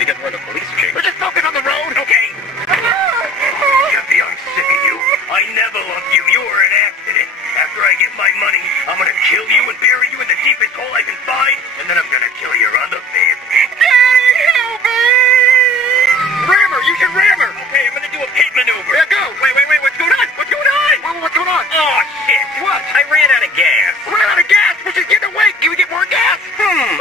Because we're the police, chief. We're just focus on the road, okay? Jeffy, I'm sick of you. I never loved you. You were an accident. After I get my money, I'm gonna kill you and bury you in the deepest hole I can find, and then I'm gonna kill your other family. Daddy, help me! Ram her! You should ram her! Okay, I'm gonna do a pit maneuver. Yeah, go! Wait, what's going on? What's going on? What's going on? Oh, shit. What? I ran out of gas. Ran out of gas! We're just getting away! Can we get more gas?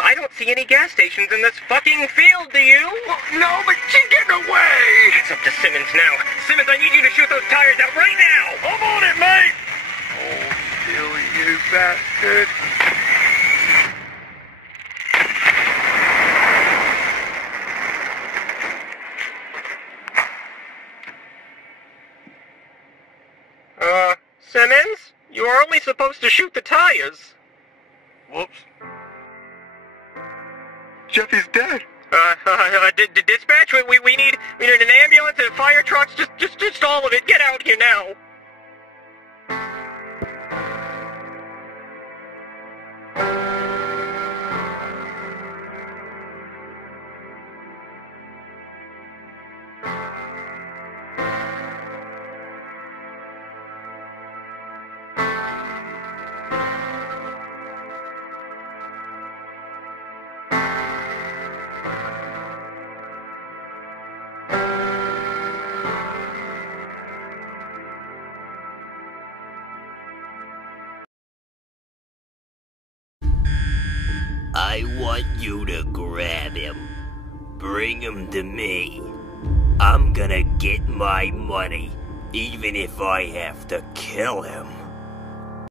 I don't see any gas stations in this fucking field, do you? Well, no, but she's getting away! It's up to Simmons now. Simmons, I need you to shoot those tires out right now! I'm on it, mate! Oh, Billy, you bastard. Simmons? You are only supposed to shoot the tires. Whoops. Jeffy's dead. Dispatch, we need an ambulance and fire trucks, just all of it. Get out here now. I want you to grab him. Bring him to me. I'm gonna get my money, even if I have to kill him.